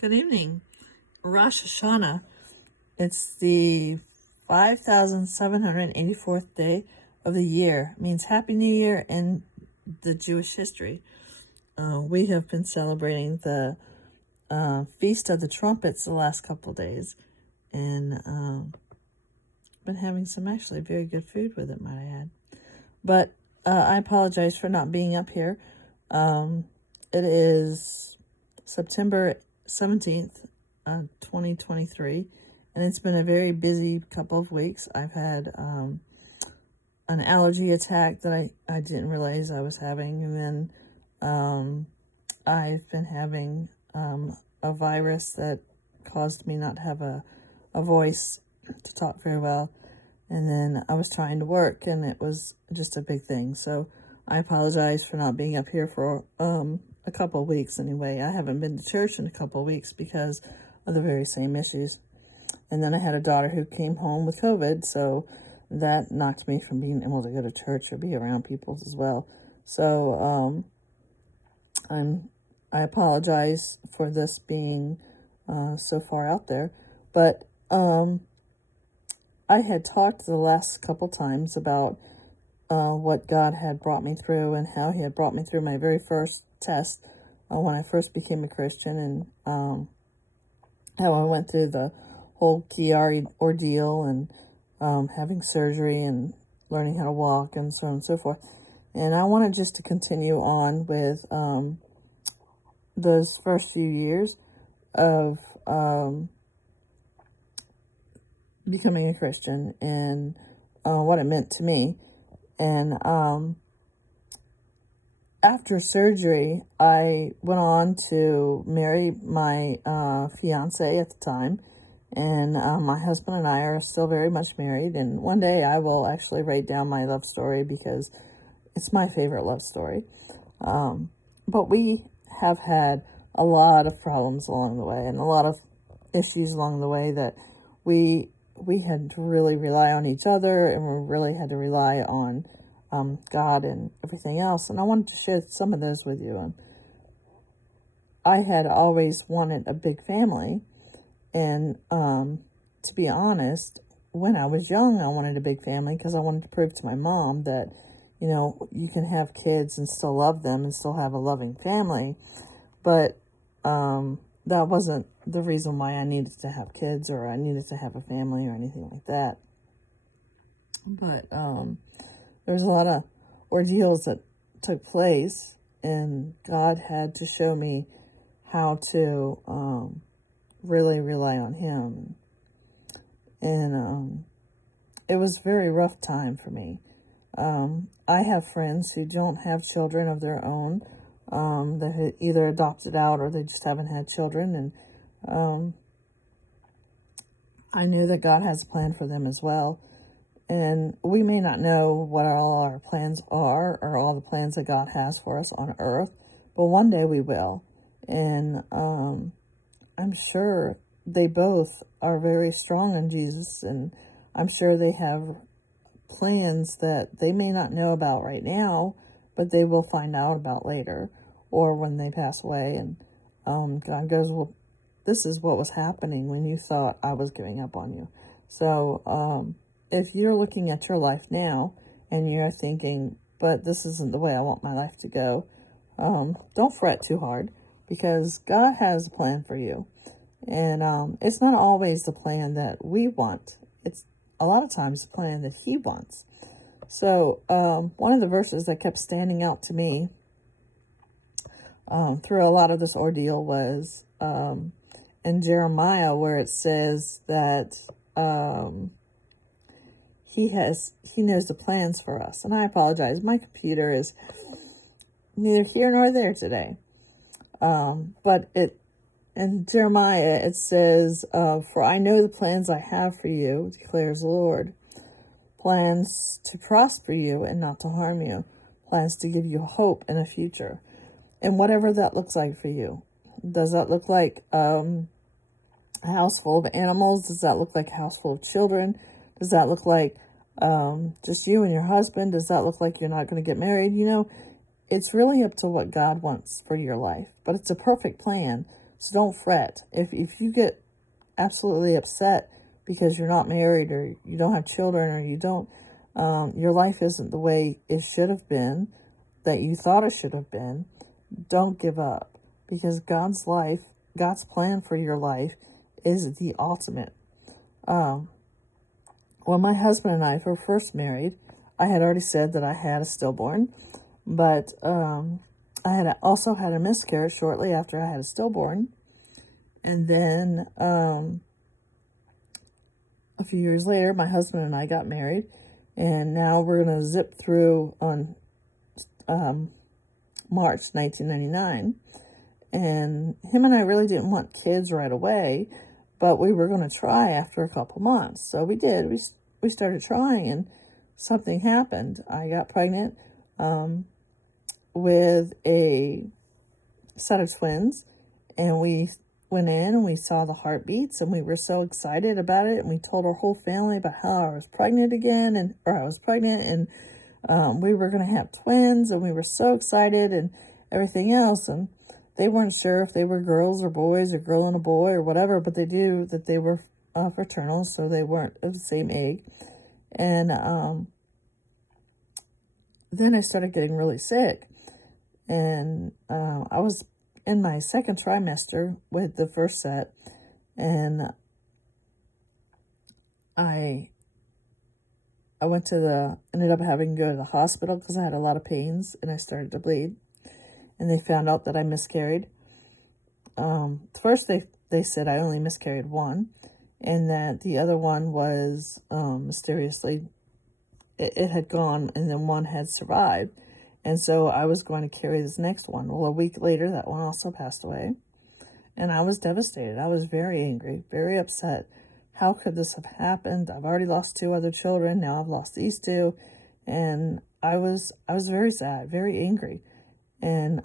Good evening. Rosh Hashanah. It's the 5,784th day of the year. It means Happy New Year in the Jewish history. We have been celebrating the Feast of the Trumpets the last couple days, and been having some actually very good food with it, might I add. But I apologize for not being up here. It is September 17th, 2023, and it's been a very busy couple of weeks. I've had an allergy attack that I didn't realize I was having, and then I've been having a virus that caused me not to have a voice to talk very well. And then I was trying to work, and it was just a big thing. So I apologize for not being up here for a couple of weeks anyway. I haven't been to church in a couple of weeks because of the very same issues. And then I had a daughter who came home with COVID, so that knocked me from being able to go to church or be around people as well. So I apologize for this being so far out there, but I had talked the last couple times about what God had brought me through and how he had brought me through my very first test when I first became a Christian, and how I went through the whole Chiari ordeal and having surgery and learning how to walk and so on and so forth. And I wanted just to continue on with those first few years of becoming a Christian and what it meant to me. And after surgery, I went on to marry my fiance at the time, and my husband and I are still very much married. And one day I will actually write down my love story because it's my favorite love story. But we have had a lot of problems along the way and a lot of issues along the way that we had to really rely on each other, and we really had to rely on God and everything else. And I wanted to share some of those with you. And I had always wanted a big family. And to be honest, when I was young, I wanted a big family because I wanted to prove to my mom that, you can have kids and still love them and still have a loving family. But that wasn't the reason why I needed to have kids or I needed to have a family or anything like that. But there's a lot of ordeals that took place, and God had to show me how to really rely on him. And it was a very rough time for me. I have friends who don't have children of their own, that had either adopted out or they just haven't had children. And I knew that God has a plan for them as well. And we may not know what all our plans are or all the plans that God has for us on earth, but one day we will. And I'm sure they both are very strong in Jesus, and I'm sure they have plans that they may not know about right now, but they will find out about later or when they pass away. And God goes, well, this is what was happening when you thought I was giving up on you. So if you're looking at your life now and you're thinking, but this isn't the way I want my life to go, don't fret too hard, because God has a plan for you. And it's not always the plan that we want. It's a lot of times the plan that he wants. So one of the verses that kept standing out to me through a lot of this ordeal was in Jeremiah, where it says that he knows the plans for us. And I apologize, my computer is neither here nor there today. But in Jeremiah, it says, for I know the plans I have for you, declares the Lord. Plans to prosper you and not to harm you. Plans to give you hope and a future. And whatever that looks like for you. Does that look like a house full of animals? Does that look like a house full of children? Does that look like just you and your husband? Does that look like you're not going to get married? It's really up to what God wants for your life. But it's a perfect plan So don't fret. If you get absolutely upset because you're not married or you don't have children or you don't, your life isn't the way it should have been, that you thought it should have been, don't give up, because God's plan for your life is the ultimate. When my husband and I were first married, I had already said that I had a stillborn, but I had also had a miscarriage shortly after I had a stillborn. And then a few years later, my husband and I got married, and now we're going to zip through on March 1999. And him and I really didn't want kids right away, but we were going to try after a couple months. So we did. We started trying, and something happened. I got pregnant with a set of twins, and we went in and we saw the heartbeats, and we were so excited about it, and we told our whole family about how I was pregnant again, and we were going to have twins, and we were so excited and everything else. And they weren't sure if they were girls or boys, a girl and a boy or whatever, but they knew that they were fraternal, so they weren't of the same egg. And then I started getting really sick, and I was in my second trimester with the first set, and I ended up having to go to the hospital because I had a lot of pains and I started to bleed, and they found out that I miscarried. First they said I only miscarried one, and that the other one was mysteriously, it had gone, and then one had survived. And so I was going to carry this next one. Well, a week later, that one also passed away. And I was devastated. I was very angry, very upset. How could this have happened? I've already lost 2 other children. Now I've lost these 2. And I was very sad, very angry. And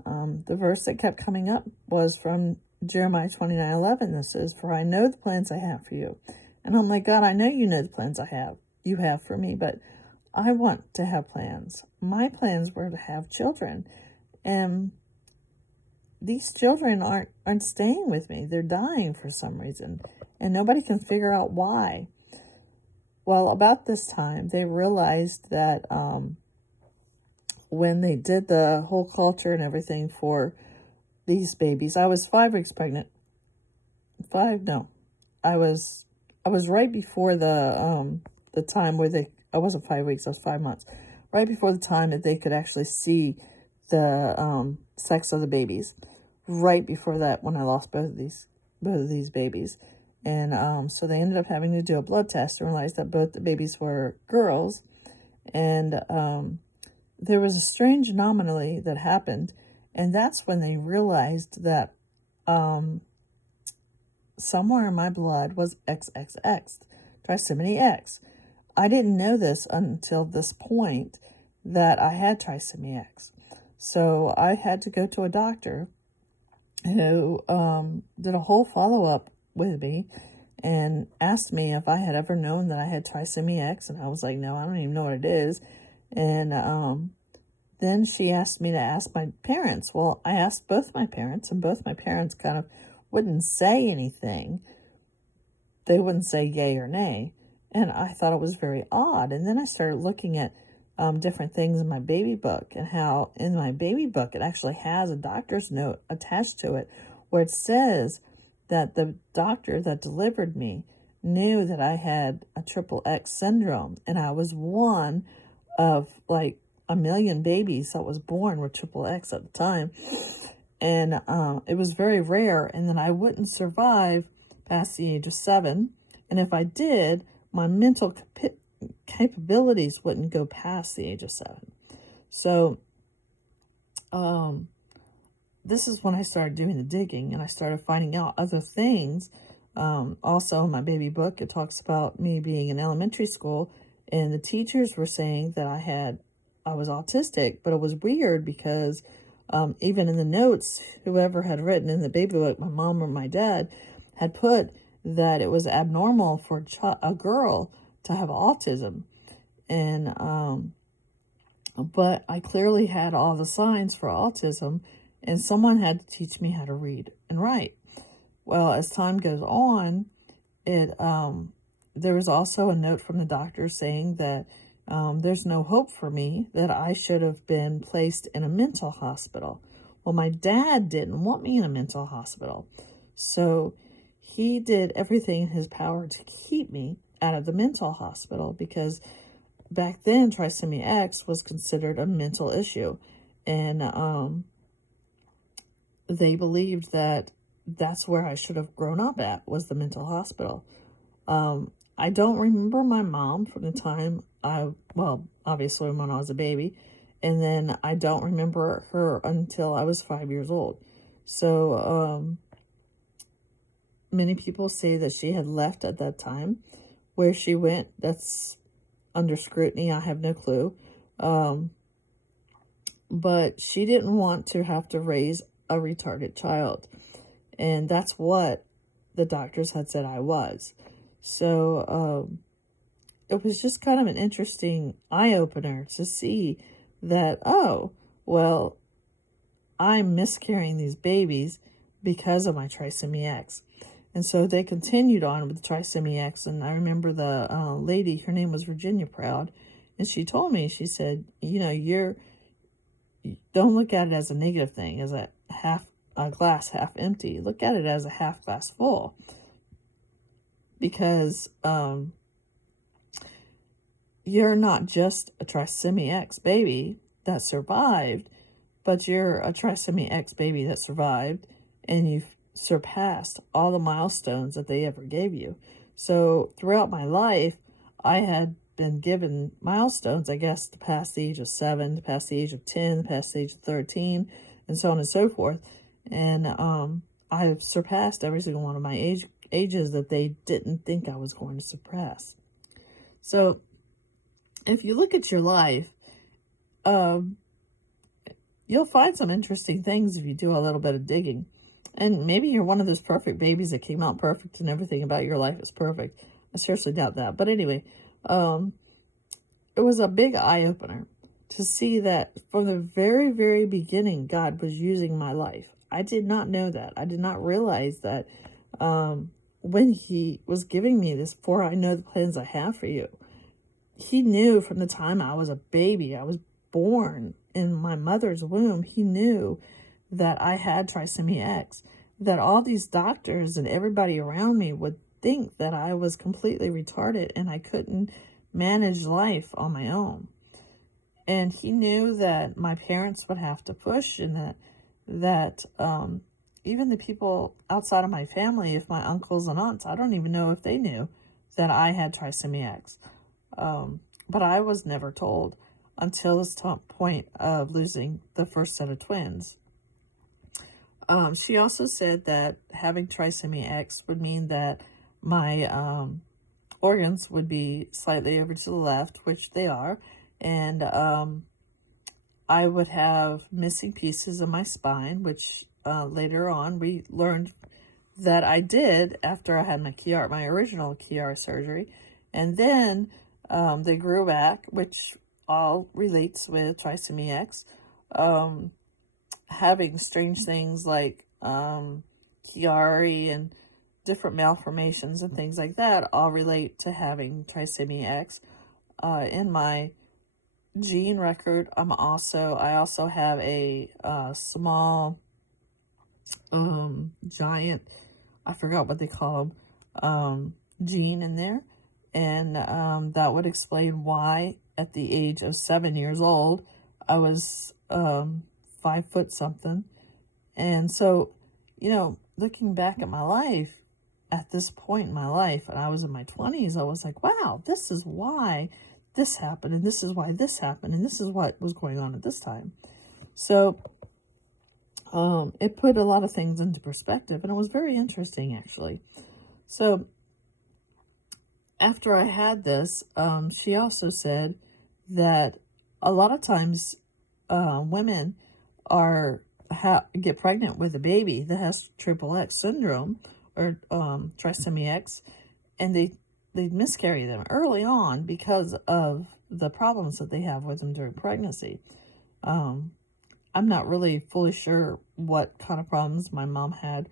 the verse that kept coming up was from Jeremiah 29:11. This is, "For I know the plans I have for you." And I'm like, God, I know you know the plans you have for me, but I want to have plans. My plans were to have children. And these children aren't staying with me. They're dying for some reason. And nobody can figure out why. Well, about this time, they realized that when they did the whole culture and everything for these babies, I was 5 weeks pregnant. I was right before the time where I wasn't 5 weeks, I was 5 months. Right before the time that they could actually see the sex of the babies. Right before that, when I lost both of these babies. And so they ended up having to do a blood test and realized that both the babies were girls. And there was a strange anomaly that happened. And that's when they realized that somewhere in my blood was XXX, trisomy X. I didn't know this until this point, that I had trisomy X. So I had to go to a doctor who did a whole follow-up with me and asked me if I had ever known that I had trisomy X. And I was like, no, I don't even know what it is. And then she asked me to ask my parents. Well, I asked both my parents, and both my parents kind of wouldn't say anything. They wouldn't say yay or nay. And I thought it was very odd. And then I started looking at different things in my baby book, and how in my baby book it actually has a doctor's note attached to it where it says that the doctor that delivered me knew that I had a triple X syndrome, and I was one of like a million babies that was born with triple X at the time. And it was very rare, and then I wouldn't survive past the age of 7. And if I did, my mental capabilities wouldn't go past the age of 7. So this is when I started doing the digging, and I started finding out other things. Also in my baby book, it talks about me being in elementary school, and the teachers were saying that I was autistic. But it was weird because even in the notes, whoever had written in the baby book, my mom or my dad, had put that it was abnormal for a girl to have autism. And but I clearly had all the signs for autism, and someone had to teach me how to read and write. Well, as time goes on, it there was also a note from the doctor saying that there's no hope for me, that I should have been placed in a mental hospital. Well, my dad didn't want me in a mental hospital, so he did everything in his power to keep me out of the mental hospital, because back then trisomy X was considered a mental issue, and they believed that that's where I should have grown up at, was the mental hospital. I don't remember my mom from the time well, obviously when I was a baby, and then I don't remember her until I was 5 years old. So, many people say that she had left at that time. Where she went, that's under scrutiny. I have no clue. But she didn't want to have to raise a retarded child. And that's what the doctors had said I was. So, it was just kind of an interesting eye-opener to see that, oh, well, I'm miscarrying these babies because of my trisomy X. And so they continued on with the trisomy X. And I remember the lady, her name was Virginia Proud, and she told me, she said, don't look at it as a negative thing, as a glass half empty. Look at it as a half glass full. Because you're not just a trisomy X baby that survived, but you're a trisomy X baby that survived, and you've surpassed all the milestones that they ever gave you. So throughout my life, I had been given milestones, I guess, to pass the age of 7, to pass the age of 10, to pass the age of 13, and so on and so forth. And I've surpassed every single one of my ages that they didn't think I was going to surpass. So if you look at your life, you'll find some interesting things if you do a little bit of digging. And maybe you're one of those perfect babies that came out perfect and everything about your life is perfect. I seriously doubt that. But anyway, it was a big eye-opener to see that from the very, very beginning, God was using my life. I did not know that. I did not realize that when he was giving me this, for I know the plans I have for you, he knew from the time I was a baby, I was born in my mother's womb, he knew that I had trisomy X, that all these doctors and everybody around me would think that I was completely retarded and I couldn't manage life on my own. And he knew that my parents would have to push, and that even the people outside of my family, if my uncles and aunts, I don't even know if they knew that I had trisomy X. But I was never told until this point of losing the first set of twins. She also said that having trisomy X would mean that my organs would be slightly over to the left, which they are, and I would have missing pieces of my spine, which later on we learned that I did after I had my original Chiari surgery, and then they grew back, which all relates with trisomy X. Having strange things like Chiari and different malformations and things like that all relate to having trisomy X. In my gene record, I also have a small giant, I forgot what they call them, gene in there, and that would explain why at the age of 7 years old I was 5 foot something. And so, looking back at my life at this point in my life, and I was in my 20s, I was like, wow, this is why this happened, and this is why this happened, and this is what was going on at this time. So it put a lot of things into perspective, and it was very interesting, actually. So after I had this, she also said that a lot of times women get pregnant with a baby that has triple X syndrome or trisomy X, and they miscarry them early on because of the problems that they have with them during pregnancy. I'm not really fully sure what kind of problems my mom had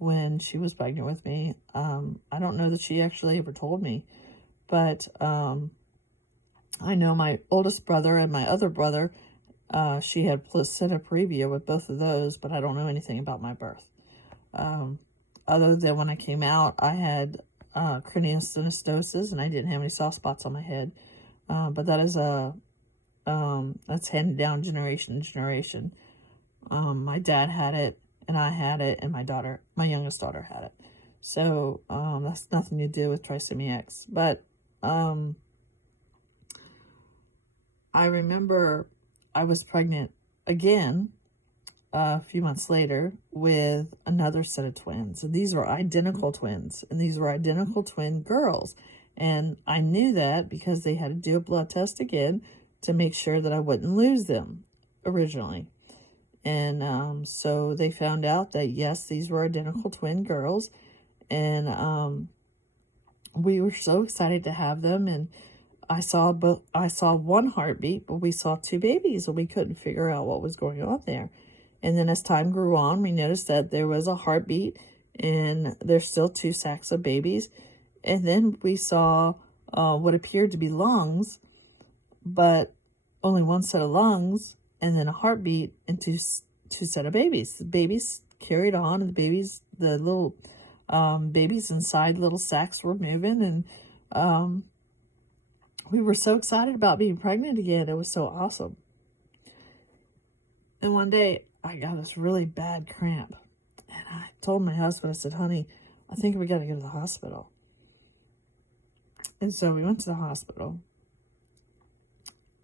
when she was pregnant with me. I don't know that she actually ever told me, but I know my oldest brother and my other brother, she had placenta previa with both of those, but I don't know anything about my birth. Other than when I came out, I had craniosynostosis, and I didn't have any soft spots on my head. But that is that's handed down generation to generation. My dad had it, and I had it, and my youngest daughter had it. So that's nothing to do with trisomy X. But I remember I was pregnant again a few months later with another set of twins. And these were identical twins, and these were identical twin girls. And I knew that because they had to do a blood test again to make sure that I wouldn't lose them originally. And so they found out that, yes, these were identical twin girls. And we were so excited to have them. And I saw one heartbeat, but we saw two babies, and we couldn't figure out what was going on there. And then as time grew on, we noticed that there was a heartbeat, and there's still two sacks of babies. And then we saw what appeared to be lungs, but only one set of lungs, and then a heartbeat, and two set of babies. The babies carried on, and the little babies inside little sacks were moving, and we were so excited about being pregnant again. It was so awesome. And one day, I got this really bad cramp. And I told my husband, I said, honey, I think we got to go to the hospital. And so we went to the hospital.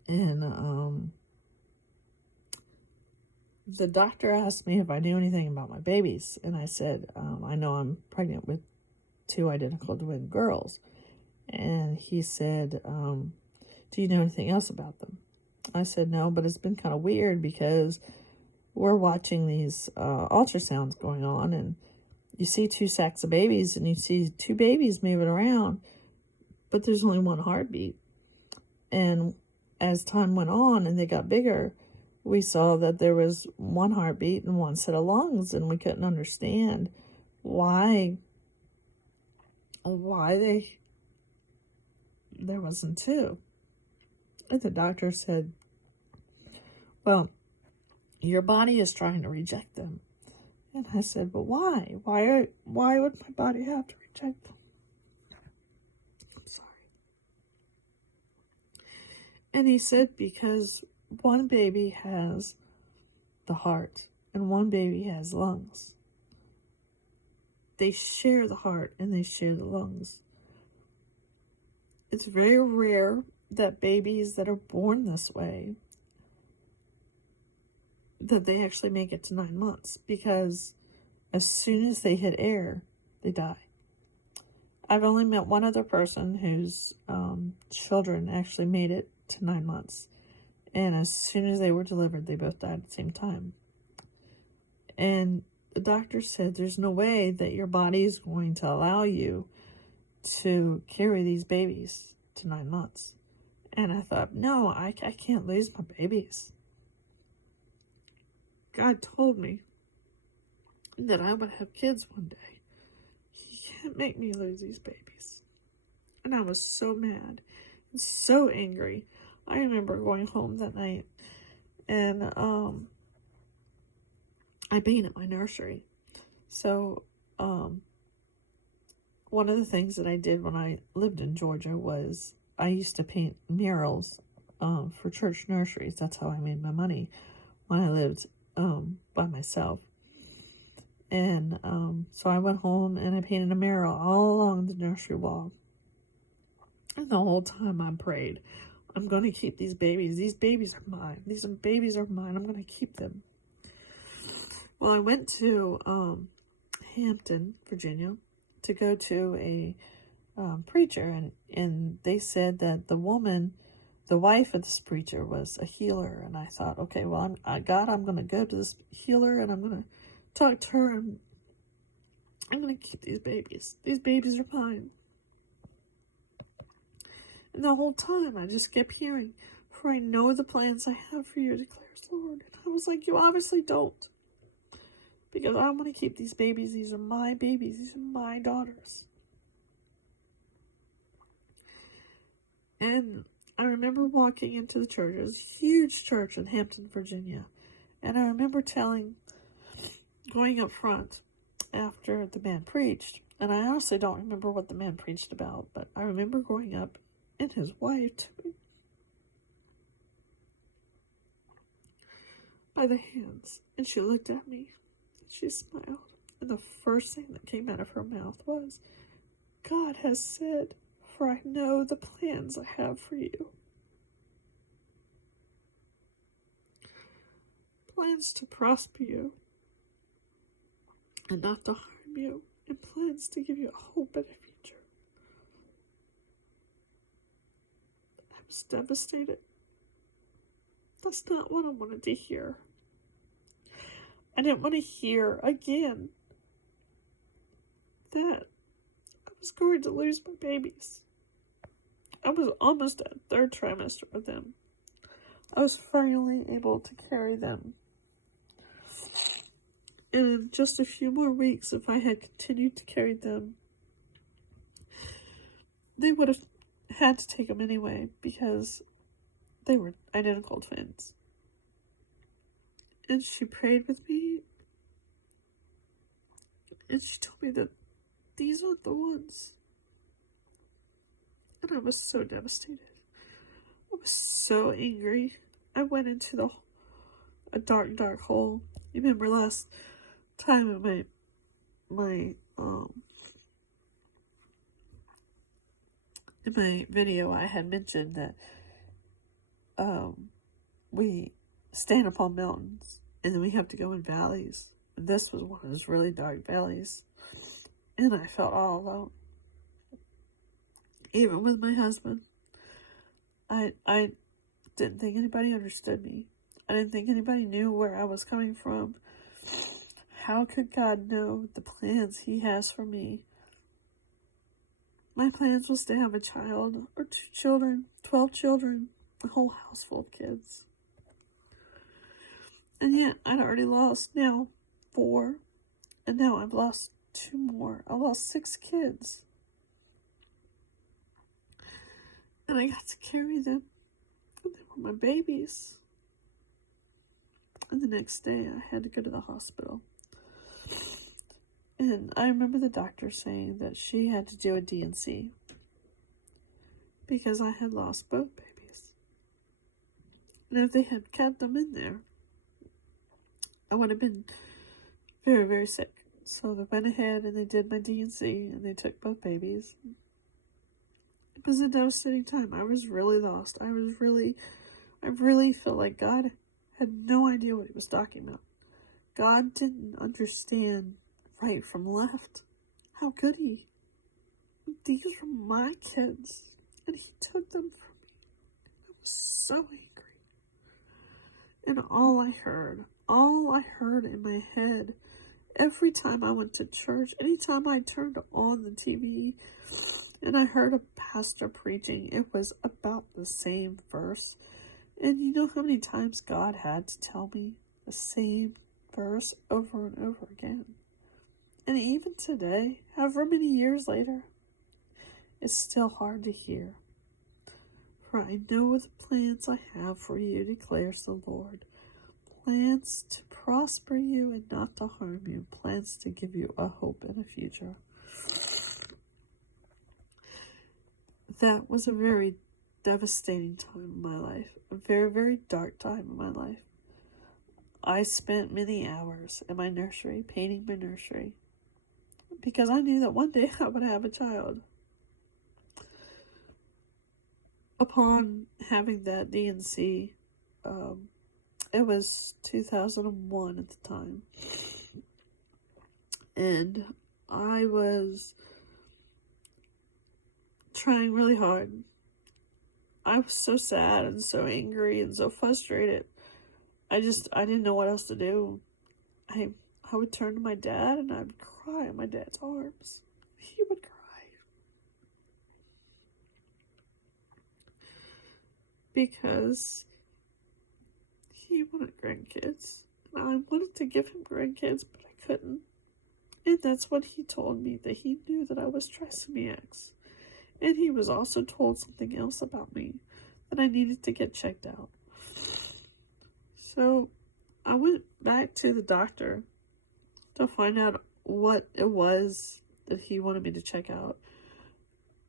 And the doctor asked me if I knew anything about my babies. And I said, I know I'm pregnant with two identical twin girls. And he said, do you know anything else about them? I said, no, but it's been kind of weird because we're watching these ultrasounds going on, and you see two sacks of babies, and you see two babies moving around, but there's only one heartbeat. And as time went on and they got bigger, we saw that there was one heartbeat and one set of lungs, and we couldn't understand why there wasn't two. And the doctor said, well, your body is trying to reject them. And I said, but why? Why would my body have to reject them? I'm sorry. And he said, because one baby has the heart and one baby has lungs. They share the heart and they share the lungs. It's very rare that babies that are born this way, that they actually make it to 9 months, because as soon as they hit air, they die. I've only met one other person whose children actually made it to 9 months. And as soon as they were delivered, they both died at the same time. And the doctor said, there's no way that your body is going to allow you to carry these babies to 9 months. And I thought, no, I can't lose my babies. God told me that I would have kids one day. He can't make me lose these babies. And I was so mad and so angry. I remember going home that night, and I painted my nursery. So one of the things that I did when I lived in Georgia was I used to paint murals for church nurseries. That's how I made my money when I lived by myself. And so I went home and I painted a mural all along the nursery wall. And the whole time I prayed, I'm going to keep these babies. These babies are mine. These babies are mine. I'm going to keep them. Well, I went to Hampton, Virginia, to go to a preacher, and they said that the wife of this preacher was a healer. And I thought, okay, well, I'm going to go to this healer, and I'm going to talk to her, and I'm going to keep these babies. These babies are mine. And the whole time, I just kept hearing, for I know the plans I have for you, declares the Lord. And I was like, you obviously don't. because I want to keep these babies. These are my babies. These are my daughters. And I remember walking into the church. It was a huge church in Hampton, Virginia. And I remember going up front after the man preached. And I honestly don't remember what the man preached about, but I remember going up and his wife took me by the hands, and she looked at me, and she smiled. And the first thing that came out of her mouth was, God has said, for I know the plans I have for you. Plans to prosper you and not to harm you, and plans to give you a hope and a future. I was devastated. That's not what I wanted to hear. I didn't want to hear again that I was going to lose my babies. I was almost at third trimester with them. I was finally able to carry them. And in just a few more weeks, if I had continued to carry them, they would have had to take them anyway because they were identical twins. And she prayed with me, and she told me that these aren't the ones. And I was so devastated. I was so angry. I went into a dark, dark hole. You remember last time in my video I had mentioned that we stand upon mountains and then we have to go in valleys. And this was one of those really dark valleys. And I felt all alone. Even with my husband. I didn't think anybody understood me. I didn't think anybody knew where I was coming from. How could God know the plans He has for me? My plans was to have a child or 2 children, 12 children, a whole house full of kids. And yet I'd already lost now 4, and now I've lost 2 more. I lost 6 kids. And I got to carry them. And they were my babies. And the next day I had to go to the hospital. And I remember the doctor saying that she had to do a D&C because I had lost both babies. And if they had kept them in there, I would have been very, very sick. So they went ahead and they did my D&C and they took both babies. It was a devastating time. I was really lost. I really felt like God had no idea what He was talking about. God didn't understand right from left. How could He? These were my kids, and He took them from me. I was so angry. And all I heard in my head, every time I went to church, anytime I turned on the TV, and I heard a pastor preaching, it was about the same verse. And you know how many times God had to tell me the same verse over and over again? And even today, however many years later, it's still hard to hear. For I know the plans I have for you, declares the Lord. Plans to prosper you and not to harm you. Plans to give you a hope and a future. That was a very devastating time in my life. A very, very dark time in my life. I spent many hours in my nursery, painting my nursery, because I knew that one day I would have a child. Upon having that D&C, it was 2001 at the time, and I was trying really hard. I was so sad and so angry and so frustrated. I didn't know what else to do. I would turn to my dad and I would cry in my dad's arms. He would cry. Because he wanted grandkids. And I wanted to give him grandkids, but I couldn't. And that's when he told me that he knew that I was trisomy X. And he was also told something else about me, that I needed to get checked out. So I went back to the doctor to find out what it was that he wanted me to check out.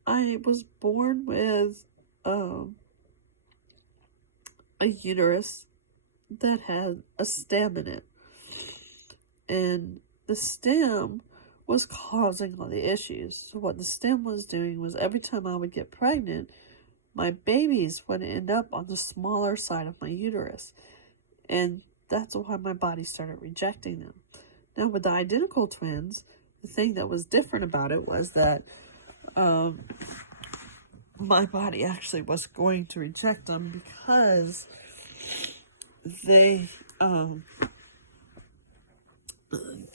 I was born with a uterus that had a stem in it. And the stem was causing all the issues. So what the stem was doing was every time I would get pregnant, my babies would end up on the smaller side of my uterus. And that's why my body started rejecting them. Now with the identical twins, the thing that was different about it was that my body actually was going to reject them because they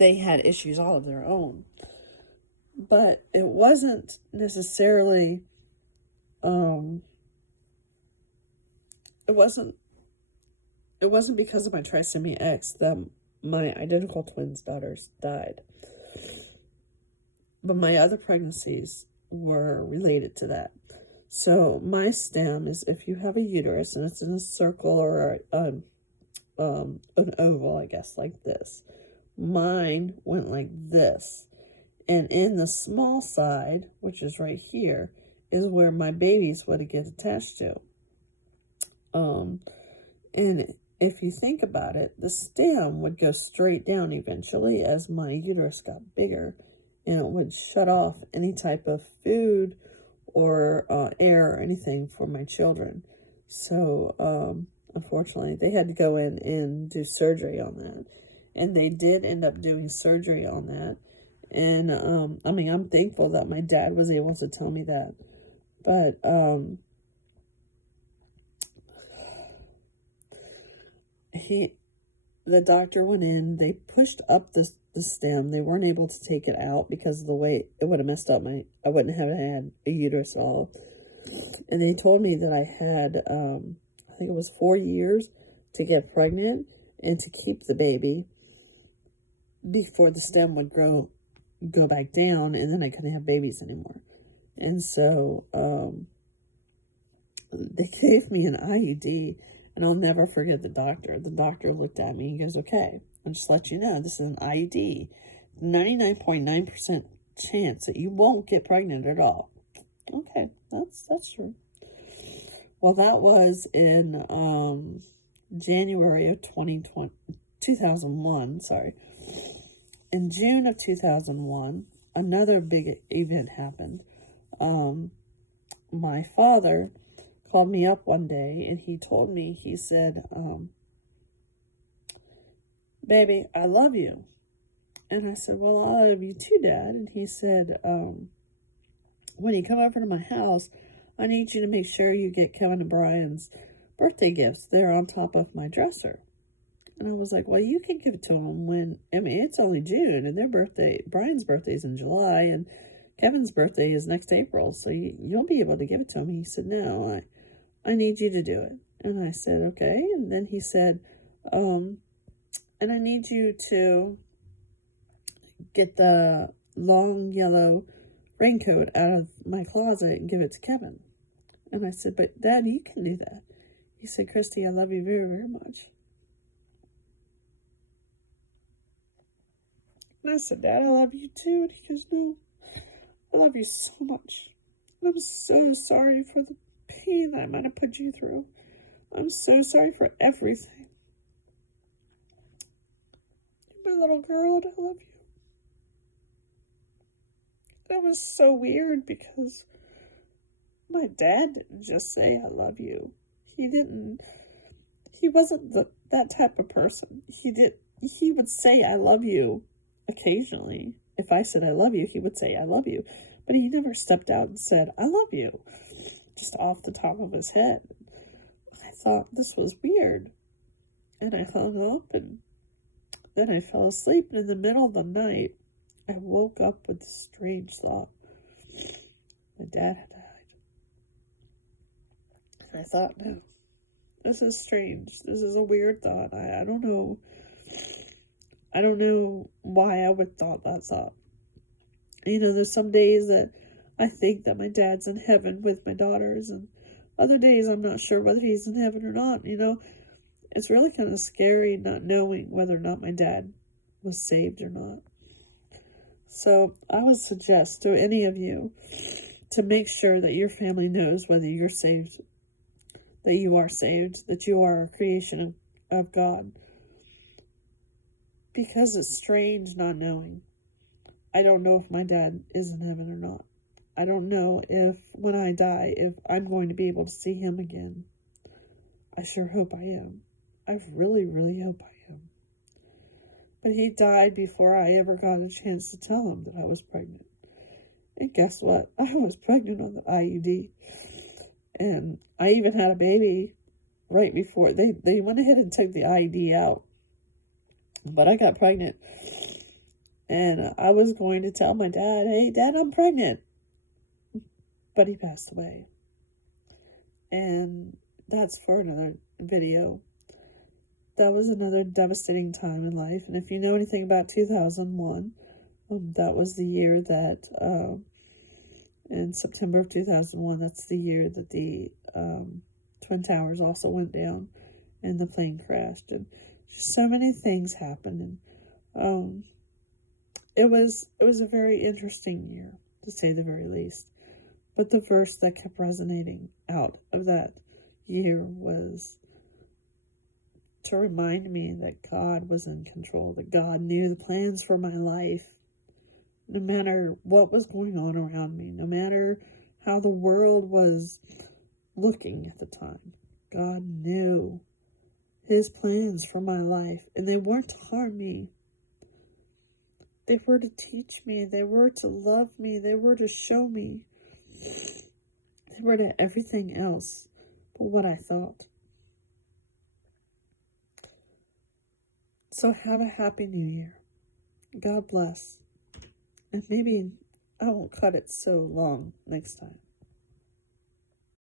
had issues all of their own. But it wasn't necessarily it wasn't because of my trisomy X that my identical twins' daughters died. But my other pregnancies were related to that. So my stem is if you have a uterus and it's in a circle or an oval, I guess, like this. Mine went like this. And in the small side, which is right here, is where my babies would get attached to. And if you think about it, the stem would go straight down eventually as my uterus got bigger, and it would shut off any type of food or air or anything for my children. So unfortunately, they had to go in and do surgery on that. And they did end up doing surgery on that. And I'm thankful that my dad was able to tell me that. But the doctor went in, they pushed up the stem. They weren't able to take it out because of the way it would have messed up I wouldn't have had a uterus at all. And they told me that I had, I think it was 4 years to get pregnant and to keep the baby before the stem would go back down, and then I couldn't have babies anymore. And so they gave me an IUD, and I'll never forget the doctor. The doctor looked at me and goes, okay, I'll just let you know, this is an IUD. 99.9% chance that you won't get pregnant at all. Okay, that's true. Well, that was in January of 2001, sorry. In June of 2001, another big event happened. My father called me up one day and he told me, he said, baby, I love you. And I said, well, I love you too, Dad. And he said, when you come over to my house, I need you to make sure you get Kevin and Brian's birthday gifts. They're on top of my dresser. And I was like, well, you can give it to them it's only June, and Brian's birthday is in July, and Kevin's birthday is next April, so you'll be able to give it to him. He said, no, I need you to do it. And I said, okay. And then he said, and I need you to get the long yellow raincoat out of my closet and give it to Kevin. And I said, but Dad, you can do that. He said, Christy, I love you very, very much. And I said, Dad, I love you too. And he goes, no, I love you so much. And I'm so sorry for the pain that I might have put you through. I'm so sorry for everything. You're my little girl, and I love you. That was so weird because my dad didn't just say, I love you. He wasn't that type of person. He would say, I love you occasionally. If I said, I love you, he would say, I love you. But he never stepped out and said, I love you, just off the top of his head. I thought this was weird. And I hung up, and then I fell asleep. And in the middle of the night, I woke up with this strange thought. My dad had died. And I thought, no, this is strange. This is a weird thought. I don't know. I don't know why I would thought that thought. You know, there's some days that I think that my dad's in heaven with my daughters, and other days I'm not sure whether he's in heaven or not. You know, it's really kind of scary not knowing whether or not my dad was saved or not. So I would suggest to any of you to make sure that your family knows whether you're saved, that you are saved, that you are a creation of God. Because it's strange not knowing. I don't know if my dad is in heaven or not. I don't know if when I die, if I'm going to be able to see him again. I sure hope I am. I really, really hope I am. But he died before I ever got a chance to tell him that I was pregnant. And guess what? I was pregnant on the IUD. And I even had a baby right before. They went ahead and took the IUD out. But I got pregnant. And I was going to tell my dad, hey, Dad, I'm pregnant. But he passed away. And that's for another video. That was another devastating time in life. And if you know anything about 2001, that was the year that, in September of 2001, that's the year that the Twin Towers also went down and the plane crashed. And just so many things happened. And it was a very interesting year, to say the very least. But the verse that kept resonating out of that year was to remind me that God was in control, that God knew the plans for my life. No matter what was going on around me, no matter how the world was looking at the time, God knew his plans for my life, and they weren't to harm me. They were to teach me, they were to love me, they were to show me, they were to everything else but what I thought. So have a happy new year. God bless. And maybe I won't cut it so long next time.